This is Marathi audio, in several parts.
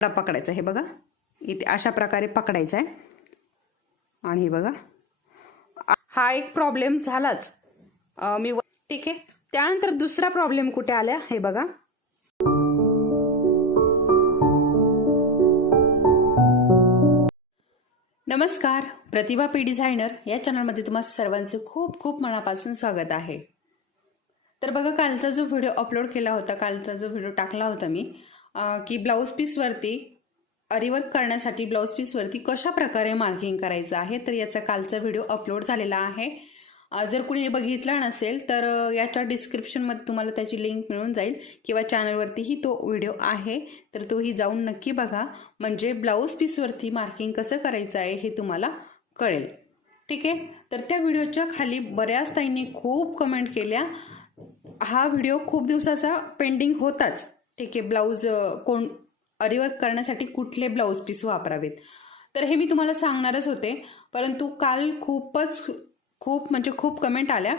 कपडा पकडायचा. हे बघा. इथे अशा प्रकारे पकडायचा आहे आणि हे बघा. हा एक प्रॉब्लेम झालाच. मी ठीक आहे. त्यानंतर दुसरा प्रॉब्लेम कुठे आल्या हे बघा. नमस्कार. प्रतिभा पी डिझायनर या चॅनलमध्ये तुम्हा सर्वांचं खूप खूप मनापासून स्वागत आहे. तर बघा कालचा जो व्हिडिओ अपलोड केला होता कालचा जो व्हिडिओ टाकला होता मी की ब्लाऊज पीसवरती अरिवर्क करण्यासाठी ब्लाऊज पीसवरती कशा प्रकारे मार्किंग करायचं आहे तर याचा कालचा व्हिडिओ अपलोड झालेला आहे. जर कुणी बघितला नसेल तर याच्या डिस्क्रिप्शनमध्ये तुम्हाला त्याची लिंक मिळून जाईल किंवा चॅनलवरतीही तो व्हिडिओ आहे तर तोही जाऊन नक्की बघा. म्हणजे ब्लाऊज पीसवरती मार्किंग कसं करायचं आहे हे तुम्हाला कळेल. ठीक आहे? तर त्या व्हिडिओच्या खाली बऱ्याच ताईंनी खूप कमेंट केल्या. हा व्हिडिओ खूप दिवसाचा पेंडिंग होताच. ठीक आहे ब्लाऊज कोण अरिवर्क करण्यासाठी कुठले ब्लाऊज पीस वापरावेत? तर हे मी तुम्हाला सांगणारच होते परंतु काल खूपच खूप म्हणजे खूप कमेंट आल्या.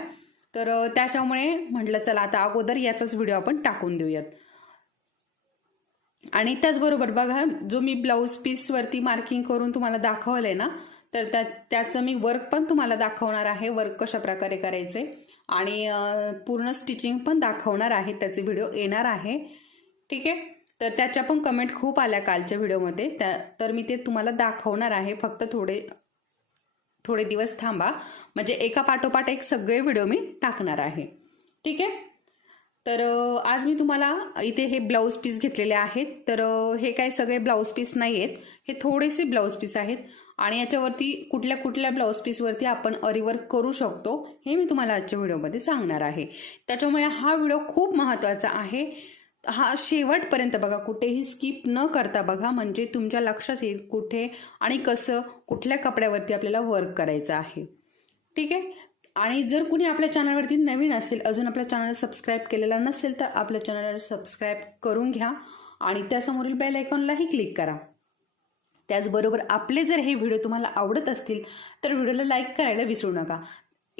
तर त्याच्यामुळे म्हटलं चला आता अगोदर याचाच व्हिडिओ आपण टाकून देऊयात. आणि त्याचबरोबर बघा जो मी ब्लाऊज पीसवरती मार्किंग करून तुम्हाला दाखवलं आहे ना तर त्या त्याचं मी वर्क पण तुम्हाला दाखवणार आहे वर्क कशा प्रकारे करायचे आणि पूर्ण स्टिचिंग पण दाखवणार आहे त्याचे व्हिडिओ येणार आहे. ठीक आहे? तर त्याच्या पण कमेंट खूप आल्या कालच्या व्हिडिओमध्ये त्या तर मी ते तुम्हाला दाखवणार आहे. फक्त थोडे थोडे दिवस थांबा. म्हणजे एका पाठोपाठ एक सगळे व्हिडिओ मी टाकणार आहे. ठीक आहे? तर आज मी तुम्हाला इथे हे ब्लाऊज पीस घेतलेले आहेत. तर हे काय सगळे ब्लाऊज पीस नाही आहेत. हे थोडेसे ब्लाऊज पीस आहेत. आणि याच्यावरती कुठल्या कुठल्या ब्लाऊज पीसवरती आपण अरिवर्क करू शकतो हे मी तुम्हाला आजच्या व्हिडिओमध्ये सांगणार आहे. त्याच्यामुळे हा व्हिडिओ खूप महत्त्वाचा आहे. हा शेवटपर्यंत बघा कुठेही स्किप न करता बघा म्हणजे तुमच्या लक्षात येईल कुठे आणि कसं कुठल्या कपड्यावरती आपल्याला वर्क करायचं आहे. ठीक आहे? आणि जर कुणी आपल्या चॅनलवरती नवीन असेल अजून आपल्या चॅनल सबस्क्राईब केलेला नसेल तर आपल्या चॅनलला सबस्क्राईब करून घ्या आणि त्यासमोरील बेल आयकॉनलाही क्लिक करा. त्याचबरोबर आपले जर हे व्हिडिओ तुम्हाला आवडत असतील तर व्हिडिओला लाईक करायला विसरू नका.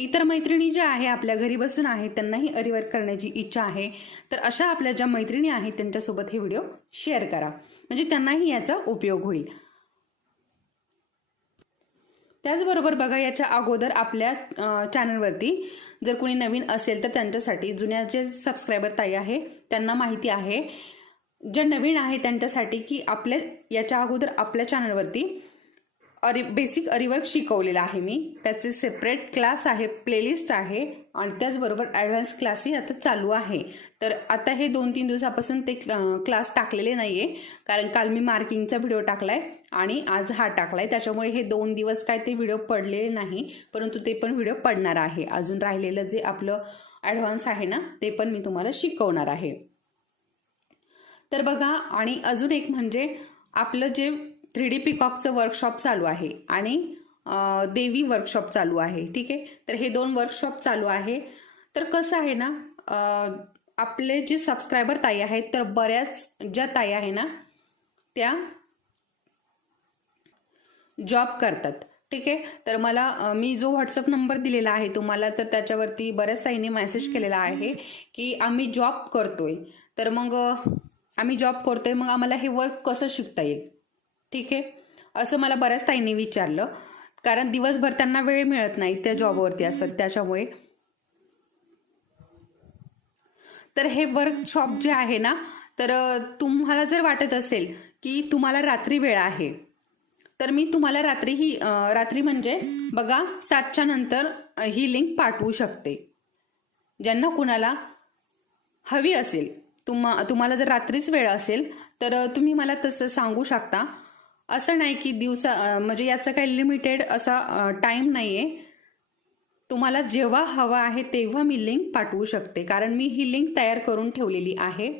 इतर मैत्रिणी ज्या आहे आपल्या घरी बसून आहे त्यांनाही अरिवर्क करण्याची इच्छा आहे. तर अशा आपल्या ज्या मैत्रिणी आहेत त्यांच्यासोबत हे व्हिडिओ शेअर करा. म्हणजे त्यांनाही याचा उपयोग होईल. त्याचबरोबर बघा याच्या अगोदर आपल्या चॅनलवरती जर कोणी नवीन असेल तर त्यांच्यासाठी जुन्या जे सबस्क्रायबर ताई आहे त्यांना माहिती आहे. ज्या नवीन आहे त्यांच्यासाठी की आपल्या याच्या अगोदर आपल्या चॅनलवरती अरि बेसिक अरिवर्क शिकवलेलं आहे मी. त्याचे सेपरेट क्लास आहे प्लेलिस्ट आहे आणि त्याचबरोबर ॲडव्हान्स क्लासही आता चालू आहे. तर आता हे दोन तीन दिवसापासून ते क्लास टाकलेले नाही आहे कारण काल मी मार्किंगचा व्हिडिओ टाकलाय आणि आज हा टाकलाय. त्याच्यामुळे हे दोन दिवस काय ते व्हिडिओ पडलेले नाही परंतु ते पण व्हिडिओ पडणार आहे. अजून राहिलेलं जे आपलं ॲडव्हान्स आहे ना ते पण मी तुम्हाला शिकवणार आहे. तर बघा आणि अजून एक म्हणजे आपलं जे थ्री डी पिकॉकचं वर्कशॉप चालू आहे आणि देवी वर्कशॉप चालू आहे ठीक आहे? तर हे दोन वर्कशॉप चालू आहे. तर कसं आहे ना आपले जे सबस्क्रायबर ताई आहेत तर बऱ्याच ज्या ताई आहे ना त्या जॉब करतात ठीक आहे? तर मला मी जो व्हॉट्सअप नंबर दिलेला आहे तुम्हाला तर त्याच्यावरती बऱ्याच ताईंनी मेसेज केलेला आहे की आम्ही जॉब करतोय. तर मग आम्ही जॉब करतोय मग आम्हाला हे वर्क कसं शिकता येईल? ठीक आहे? असं मला बऱ्याच ताईंनी विचारलं. कारण दिवसभर त्यांना वेळ मिळत नाही त्या जॉबवरती असतात त्याच्यामुळे. तर हे वर्कशॉप जे आहे ना तर तुम्हाला जर वाटत असेल की तुम्हाला रात्री वेळ आहे तर मी तुम्हाला रात्री ही रात्री म्हणजे बघा सातच्या नंतर ही लिंक पाठवू शकते. ज्यांना कुणाला हवी असेल तुम्हा तुम्हाला जर रात्रीच वेळ असेल तर तुम्ही मला तसं सांगू शकता. असं नाही की दिवसा म्हणजे याचं काही लिमिटेड असा टाईम नाही आहे तुम्हाला जेव्हा हवं आहे तेव्हा मी लिंक पाठवू शकते. कारण मी ही लिंक तयार करून ठेवलेली आहे.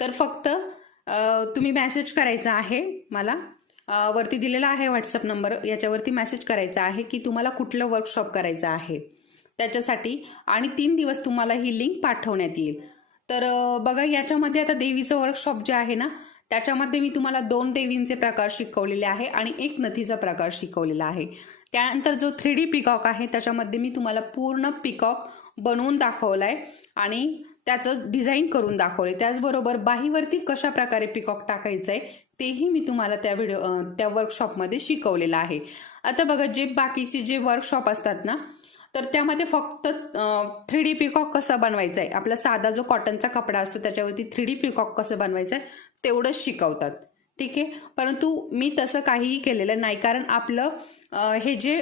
तर फक्त तुम्ही मॅसेज करायचा आहे मला. वरती दिलेला आहे व्हॉट्सअप नंबर याच्यावरती मॅसेज करायचा आहे की तुम्हाला कुठलं वर्कशॉप करायचं आहे. त्याच्यासाठी आणि तीन दिवस तुम्हाला ही लिंक पाठवण्यात येईल. तर बघा याच्यामध्ये आता देवीचं वर्कशॉप जे आहे ना त्याच्यामध्ये मी तुम्हाला दोन देवींचे प्रकार शिकवलेले आहे आणि एक नथीचा प्रकार शिकवलेला आहे. त्यानंतर जो थ्री डी पिकॉक आहे त्याच्यामध्ये मी तुम्हाला पूर्ण पिकॉक बनवून दाखवला आहे आणि त्याचं डिझाईन करून दाखवले त्याचबरोबर बाहीवरती कशा प्रकारे पिकॉक टाकायचं आहे तेही मी तुम्हाला त्या व्हिडिओ त्या वर्कशॉपमध्ये शिकवलेलं आहे. आता बघा जे बाकीचे जे वर्कशॉप असतात ना तर त्यामध्ये फक्त थ्री डी पिकॉक कसा बनवायचा आहे आपला साधा जो कॉटनचा कपडा असतो त्याच्यावरती थ्री डी पिकॉक कसं बनवायचं आहे तेवढंच शिकवतात. ठीक आहे? परंतु मी तसं काहीही केलेलं नाही. कारण आपलं हे जे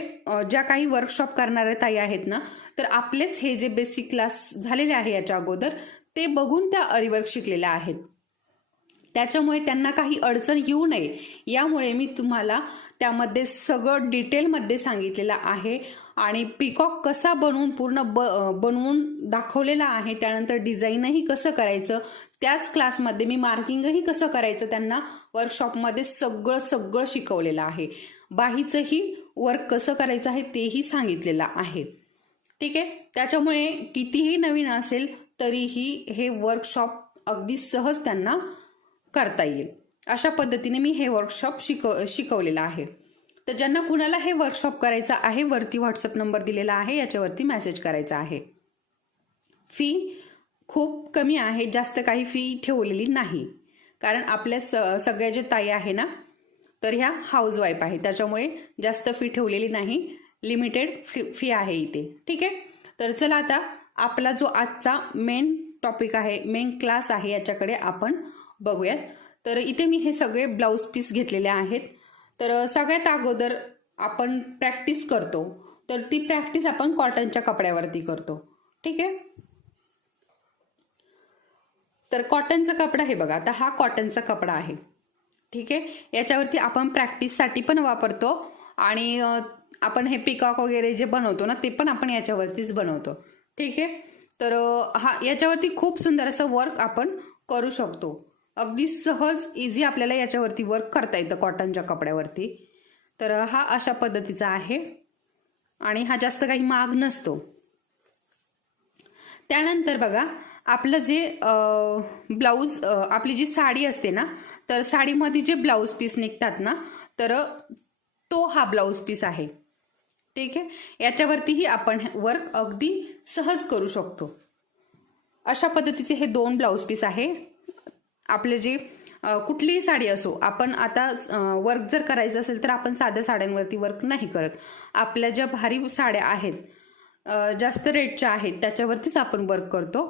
ज्या काही वर्कशॉप करणाऱ्या ताई आहेत ना तर आपलेच हे जे बेसिक क्लास झालेले आहे याच्या अगोदर ते बघून त्या अरिवर्क शिकलेल्या आहेत. त्याच्यामुळे त्यांना काही अडचण येऊ नये. यामुळे मी तुम्हाला त्यामध्ये सगळं डिटेलमध्ये सांगितलेलं आहे. आणि पिकॉक कसा बनवून पूर्ण ब बनवून दाखवलेला आहे त्यानंतर डिझाईनही कसं करायचं त्याच क्लासमध्ये मी मार्किंगही कसं करायचं त्यांना वर्कशॉपमध्ये सगळं सगळं शिकवलेलं आहे. बाहीचंही वर्क कसं करायचं आहे तेही सांगितलेलं आहे. ठीक आहे? त्याच्यामुळे कितीही नवीन असेल तरीही हे वर्कशॉप अगदी सहज त्यांना करता येईल. अशा पद्धतीने मी हे वर्कशॉप शिकव शिकवलेलं आहे. तर ज्यांना कुणाला हे वर्कशॉप करायचं आहे वरती व्हॉट्सअप नंबर दिलेला आहे याच्यावरती मेसेज करायचा आहे. फी खूप कमी आहे जास्त काही फी ठेवलेली नाही. कारण आपल्या स सगळ्या ज्या ताई आहे ना तर ह्या हाऊसवाईफ आहे. त्याच्यामुळे जास्त फी ठेवलेली नाही. लिमिटेड फी फी आहे इथे. ठीक आहे? तर चला आता आपला जो आजचा मेन टॉपिक आहे मेन क्लास आहे याच्याकडे आपण बघूयात. तर इथे मी हे सगळे ब्लाऊज पीस घेतलेले आहेत. तर सगळ्यात अगोदर आपण प्रॅक्टिस करतो. तर ती प्रॅक्टिस आपण कॉटनच्या कपड्यावरती करतो. ठीक आहे? तर कॉटनचा कपडा हे बघा. आता हा कॉटनचा कपडा आहे. ठीक आहे? याच्यावरती आपण प्रॅक्टिससाठी पण वापरतो आणि आपण हे पिकॉक वगैरे जे बनवतो ना ते पण आपण याच्यावरतीच बनवतो. ठीक आहे? तर हा याच्यावरती खूप सुंदर असं वर्क आपण करू शकतो. अगदी सहज इझी आपल्याला याच्यावरती वर्क करता येतं कॉटनच्या कपड्यावरती. तर हा अशा पद्धतीचा आहे. आणि हा जास्त काही महाग नसतो. त्यानंतर बघा आपलं जे ब्लाऊज आपली जी साडी असते ना तर साडीमध्ये जे ब्लाऊज पीस निघतात ना तर तो हा ब्लाऊज पीस आहे. ठीक आहे? याच्यावरतीही आपण वर्क अगदी सहज करू शकतो. अशा पद्धतीचे हे दोन ब्लाऊज पीस आहे. आपले जे कुठलीही साडी असो आपण आता वर्क जर करायचं असेल तर आपण साध्या साड्यांवरती वर्क नाही करत. आपल्या ज्या भारी साड्या आहेत जास्त रेटच्या आहेत त्याच्यावरतीच आपण वर्क करतो.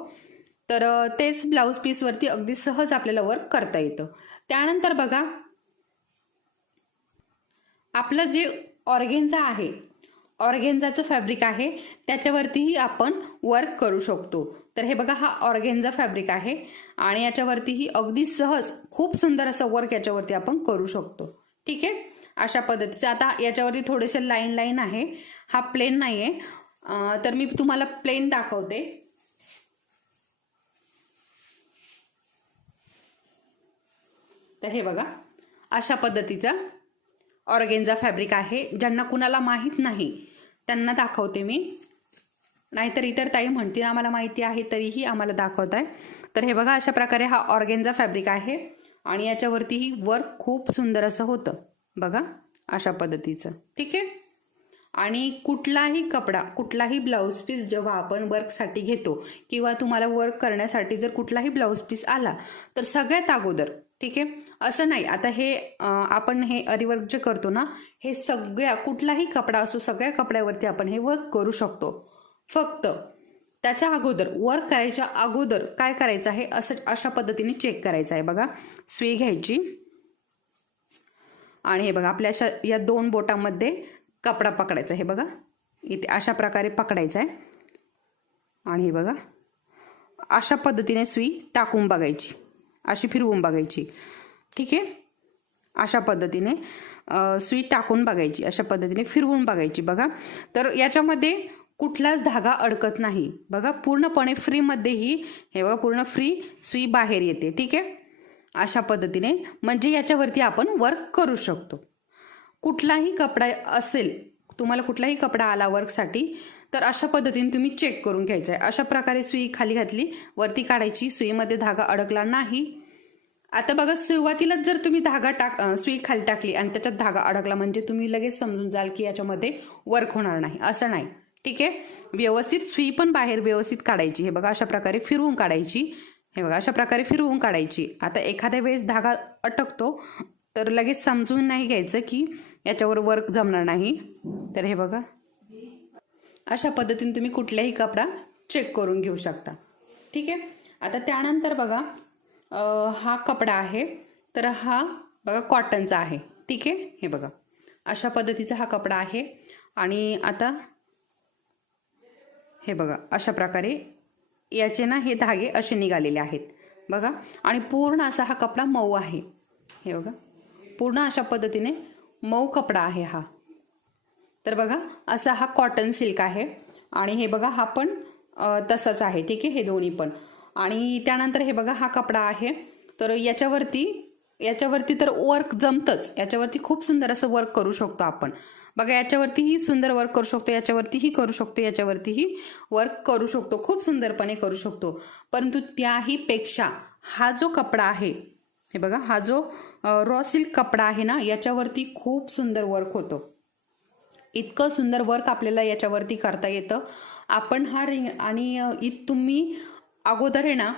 तर तेच ब्लाऊज पीसवरती अगदी सहज आपल्याला वर्क करता येतं. त्यानंतर बघा आपलं जे ऑर्गेन्झा आहे ऑर्गेन्झाचं फॅब्रिक आहे त्याच्यावरतीही आपण वर्क करू शकतो. तर हे बघा हा ऑर्गेन्झा फॅब्रिक आहे आणि याच्यावरतीही अगदी सहज खूप सुंदर असं वर्क याच्यावरती आपण करू शकतो. ठीक आहे? अशा पद्धतीचं. आता याच्यावरती थोडेसे लाईन लाईन आहे. हा प्लेन नाही आहे तर मी तुम्हाला प्लेन दाखवते. तर हे बघा अशा पद्धतीचा ऑर्गेन्झा फॅब्रिक आहे. ज्यांना कुणाला माहीत नाही त्यांना दाखवते मी. नाहीतर इतर ताई म्हणतील आम्हाला माहिती आहे तरीही आम्हाला दाखवत आहे तर हे बघा अशा प्रकारे हा ऑर्गेन्झा फॅब्रिक आहे आणि याच्यावरतीही वर्क खूप सुंदर असं होतं. बघा अशा पद्धतीचं. ठीक आहे? आणि कुठलाही कपडा कुठलाही ब्लाऊज पीस जेव्हा आपण वर्कसाठी घेतो किंवा तुम्हाला वर्क करण्यासाठी जर कुठलाही ब्लाऊज पीस आला तर सगळ्यात अगोदर ठीक आहे? असं नाही आता हे आपण हे अरिवर्क जे करतो ना हे सगळ्या कुठलाही कपडा असो सगळ्या कपड्यावरती आपण हे वर्क करू शकतो. फक्त त्याच्या अगोदर वर्क करायच्या अगोदर काय करायचं आहे? असं अशा पद्धतीने चेक करायचं आहे. बघा सुई घ्यायची. आणि हे बघा आपल्या अशा या दोन बोटामध्ये कपडा पकडायचा हे बघा इथे अशा प्रकारे पकडायचा आहे. आणि हे बघा अशा पद्धतीने सुई टाकून बघायची. अशी फिरवून बघायची. ठीक आहे? अशा पद्धतीने सुई टाकून बघायची. अशा पद्धतीने फिरवून बघायची. बघा तर याच्यामध्ये कुठलाच धागा अडकत नाही. बघा पूर्णपणे फ्रीमध्येही हे बघा पूर्ण फ्री सुई बाहेर येते. ठीक आहे? अशा पद्धतीने. म्हणजे याच्यावरती आपण वर्क करू शकतो. कुठलाही कपडा असेल तुम्हाला कुठलाही कपडा आला वर्कसाठी तर अशा पद्धतीने तुम्ही चेक करून घ्यायचा आहे अशा प्रकारे सुई खाली घातली वरती काढायची सुईमध्ये धागा अडकला नाही. आता बघा सुरुवातीलाच जर तुम्ही धागा टाक सुई खाली टाकली आणि त्याच्यात धागा अडकला म्हणजे तुम्ही लगेच समजून जाल की याच्यामध्ये वर्क होणार नाही. असं नाही. ठीक आहे? व्यवस्थित सुई पण बाहेर व्यवस्थित काढायची. हे बघा अशा प्रकारे फिरवून काढायची. हे बघा अशा प्रकारे फिरवून काढायची. आता एखाद्या वेळेस धागा अटकतो तर लगेच समजून नाही घ्यायचं की याच्यावर वर्क जमणार नाही. तर हे बघा. अशा पद्धतीने तुम्ही कुठल्याही कपडा चेक करून घेऊ शकता. ठीक आहे? आता त्यानंतर बघा हा कपडा आहे तर हा बघा कॉटनचा आहे. ठीक आहे? हे बघा. अशा पद्धतीचा हा कपडा आहे. आणि आता हे बघा अशा प्रकारे याचे ना हे धागे असे निघालेले आहेत. बघा आणि पूर्ण असा हा कपडा मऊ आहे. हे बघा पूर्ण अशा पद्धतीने मऊ कपडा आहे हा. तर बघा असा हा कॉटन सिल्क आहे. आणि हे बघा हा पण तसंच आहे. ठीक आहे हे दोन्ही पण. आणि त्यानंतर हे बघा हा कपडा आहे. तर याच्यावरती याच्यावरती तर वर्क जमतंच. याच्यावरती खूप सुंदर असं वर्क करू शकतो आपण. बघा याच्यावरतीही सुंदर वर्क करू शकतो याच्यावरतीही करू शकतो याच्यावरतीही वर्क करू शकतो खूप सुंदरपणे करू शकतो. परंतु त्याही पेक्षा हा जो कपडा आहे हे बघा हा जो रॉ सिल्क कपडा आहे ना याच्यावरती खूप सुंदर वर्क होतो. इतकं सुंदर वर्क आपल्याला याच्यावरती करता येतं. आपण हा रिंग आणि इत तुम्ही अगोदर आहे ना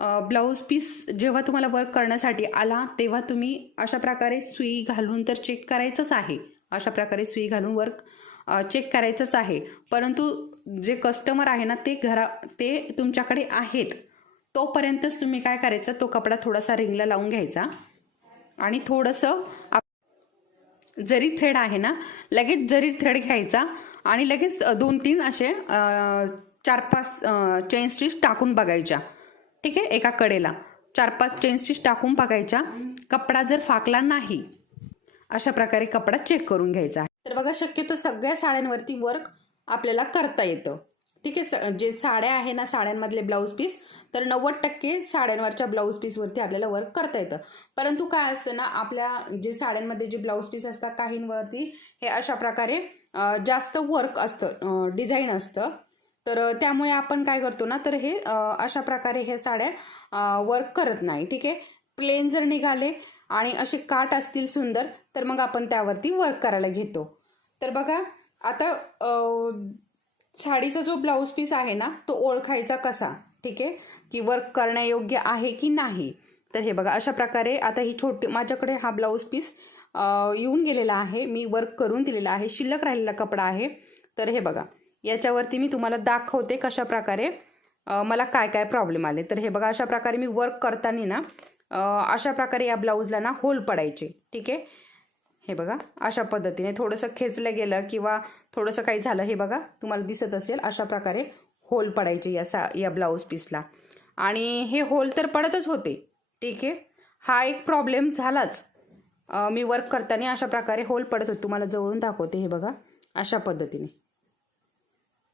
ब्लाऊज पीस जेव्हा तुम्हाला वर्क करण्यासाठी आला तेव्हा तुम्ही अशा प्रकारे सुई घालून तर चेक करायचंच आहे. अशा प्रकारे सुई घालून वर्क चेक करायचंच आहे. परंतु जे कस्टमर आहे ना ते घरा ते तुमच्याकडे आहेत. तोपर्यंतच तुम्ही काय करायचं तो कपडा थोडासा रिंगला लावून घ्यायचा. आणि थोडंसं आप- जरी थ्रेड आहे ना लगेच जरी थ्रेड घ्यायचा आणि लगेच दोन तीन असे चार पाच चेन स्टिच टाकून बघायच्या. ठीक आहे? एका कडेला. चार पाच चेन स्टिच टाकून बघायच्या. कपडा जर फाकला नाही अशा प्रकारे कपडा चेक करून घ्यायचा आहे. तर बघा शक्यतो सगळ्या साड्यांवरती वर्क आपल्याला करता येतं. ठीक आहे? स- जे साड्या आहे ना साड्यांमधले ब्लाऊज पीस तर नव्वद टक्के साड्यांवरच्या ब्लाऊज पीसवरती आपल्याला वर्क करता येतं. परंतु काय असतं ना आपल्या जे साड्यांमध्ये जे ब्लाऊज पीस असतात काहींवरती हे अशा प्रकारे जास्त वर्क असतं डिझाईन असतं. तर त्यामुळे आपण काय करतो ना तर हे अशा प्रकारे हे साड्या वर्क करत नाही ठीक आहे? प्लेन जर निघाले आणि असे काट असतील सुंदर तर मग आपण त्यावरती वर्क करायला घेतो. तर बघा आता साडीचा जो ब्लाऊज पीस आहे ना तो ओळखायचा कसा ठीक आहे? की वर्क करण्यायोग्य आहे की नाही? तर हे बघा अशा प्रकारे आता ही छोटी माझ्याकडे हा ब्लाऊज पीस येऊन गेलेला आहे. मी वर्क करून दिलेला आहे. शिल्लक राहिलेला कपडा आहे. तर हे बघा याच्यावरती मी तुम्हाला दाखवते कशा प्रकारे मला काय काय प्रॉब्लेम आले. तर हे बघा अशा प्रकारे मी वर्क करताना ना अशा प्रकारे या ब्लाऊजला ना होल पडायचे. ठीक आहे? हे बघा अशा पद्धतीने थोडंसं खेचलं गेलं किंवा थोडंसं काही झालं हे बघा तुम्हाला दिसत असेल अशा प्रकारे होल पडायचे या सा या ब्लाऊज पीसला आणि हे होल तर पडतच होते. ठीक आहे? हा एक प्रॉब्लेम झालाच. मी वर्क करताना अशा प्रकारे होल पडत होते. तुम्हाला जवळून दाखवते हे बघा अशा पद्धतीने.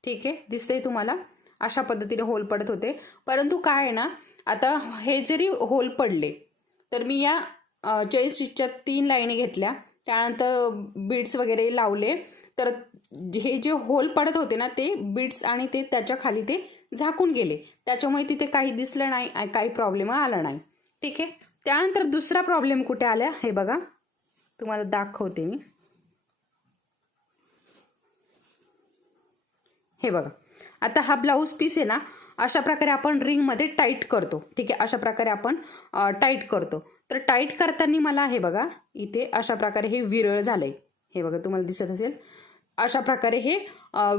ठीक आहे? दिसतंय तुम्हाला? अशा पद्धतीने होल पडत होते. परंतु काय आहे ना आता हे जरी होल पडले तर मी या चेन स्टिचच्या तीन लाईनी घेतल्या. त्यानंतर बीड्स वगैरे लावले. तर हे जे होल पडत होते ना ते बीड्स आणि ते त्याच्याखाली ते झाकून गेले. त्याच्यामुळे तिथे काही दिसलं नाही काही प्रॉब्लेम आला नाही. ठीक आहे? त्यानंतर दुसरा प्रॉब्लेम कुठे आला? हे बघा. तुम्हाला दाखवते मी. हे बघा. आता हा ब्लाऊज पीस आहे ना अशा प्रकारे आपण रिंगमध्ये टाईट करतो. ठीक आहे? अशा प्रकारे आपण टाईट करतो. तर टाईट करताना मला हे बघा इथे अशा प्रकारे हे विरळ झालंय. हे बघा तुम्हाला दिसत असेल? अशा प्रकारे हे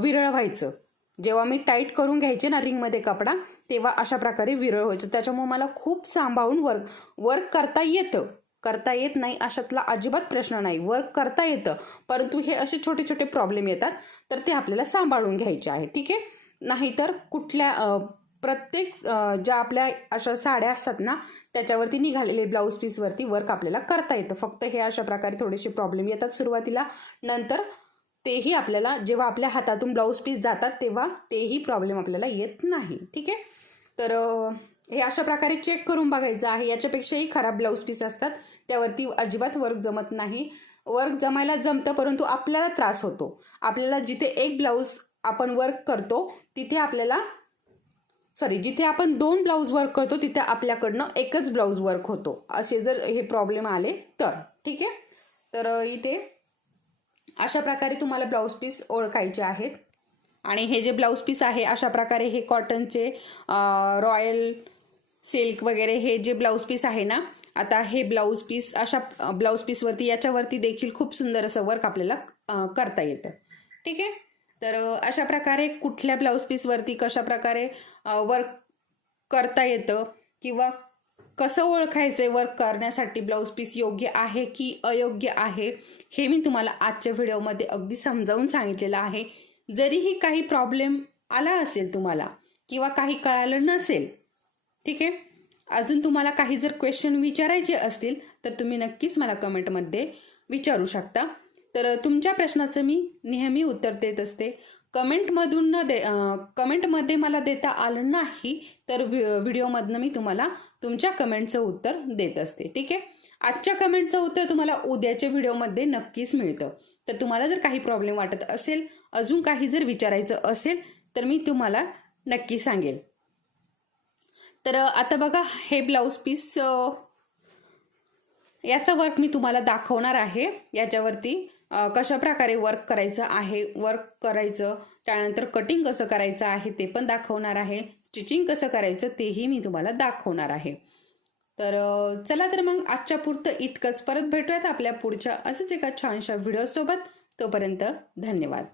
विरळ व्हायचं. जेव्हा मी टाईट करून घ्यायचे ना रिंगमध्ये कपडा तेव्हा अशा प्रकारे विरळ व्हायचं. त्याच्यामुळे मला खूप सांभाळून वर्क वर्क करता येतं. करता येत नाही अशातला अजिबात प्रश्न नाही. वर्क करता येतं परंतु हे असे छोटे छोटे प्रॉब्लेम येतात तर ते आपल्याला सांभाळून घ्यायचे आहे. ठीक आहे? नाहीतर कुठल्या प्रत्येक ज्या आपल्या अशा साड्या असतात ना त्याच्यावरती निघालेले ब्लाऊज पीसवरती वर्क आपल्याला करता येतं. फक्त हे अशा प्रकारे थोडेसे प्रॉब्लेम येतात सुरुवातीला. नंतर तेही आपल्याला जेव्हा आपल्या हातातून ब्लाऊज पीस जातात तेव्हा तेही प्रॉब्लेम आपल्याला येत नाही. ठीक आहे? तर हे अशा प्रकारे चेक करून बघायचं आहे. याच्यापेक्षाही खराब ब्लाऊज पीस असतात. त्यावरती अजिबात वर्क जमत नाही. वर्क जमायला जमतं परंतु आपल्याला त्रास होतो. आपल्याला जिथे एक ब्लाऊज आपण वर्क करतो तिथे आपल्याला सॉरी जिथे आपण दोन ब्लाऊज वर्क करतो तिथे आपल्याकडनं एकच ब्लाऊज वर्क होतो. असे जर हे प्रॉब्लेम आले तर. ठीक आहे? तर इथे अशा प्रकारे तुम्हाला ब्लाऊज पीस ओळखायचे आहेत. आणि हे जे ब्लाऊज पीस आहे अशा प्रकारे हे कॉटनचे रॉयल सिल्क वगैरे हे जे ब्लाऊज पीस आहे ना आता हे ब्लाऊज पीस अशा ब्लाऊज पीसवरती याच्यावरती देखील खूप सुंदर असं वर्क आपल्याला करता येतं. ठीक आहे? तर अशा प्रकारे कुठल्या ब्लाऊज पीसवरती कशा प्रकारे वर्क करता येतं किंवा कसं ओळखायचं वर्क करण्यासाठी ब्लाऊज पीस योग्य आहे की अयोग्य आहे हे मी तुम्हाला आजच्या व्हिडिओमध्ये अगदी समजावून सांगितलेलं आहे. जरीही काही प्रॉब्लेम आला असेल तुम्हाला किंवा काही कळालं नसेल ठीक आहे? अजून तुम्हाला काही जर क्वेश्चन विचारायचे असतील तर तुम्ही नक्कीच मला कमेंटमध्ये विचारू शकता. तर तुमच्या प्रश्नाचं मी नेहमी उत्तर देत असते. कमेंटमधून न दे कमेंटमध्ये मला देता आलं नाही तर व्हि- व्हिडिओमधनं मी तुम्हाला तुमच्या कमेंटचं उत्तर देत असते. ठीक आहे? आजच्या कमेंटचं उत्तर तुम्हाला उद्याच्या व्हिडिओमध्ये नक्कीच मिळतं. तर तुम्हाला जर काही प्रॉब्लेम वाटत असेल अजून काही जर विचारायचं असेल तर मी तुम्हाला नक्की सांगेल. तर आता बघा हे ब्लाऊज पीस याचं वर्क मी तुम्हाला दाखवणार आहे. याच्यावरती कशा प्रकारे वर्क करायचं आहे वर्क करायचं त्यानंतर कटिंग कसं करायचं आहे ते पण दाखवणार आहे. स्टिचिंग कसं करायचं तेही मी तुम्हाला दाखवणार आहे. तर चला तर मग आजच्या पुरतं इतकंच. परत भेटूयात आपल्या पुढच्या असंच एका छानशा व्हिडिओसोबत तोपर्यंत धन्यवाद.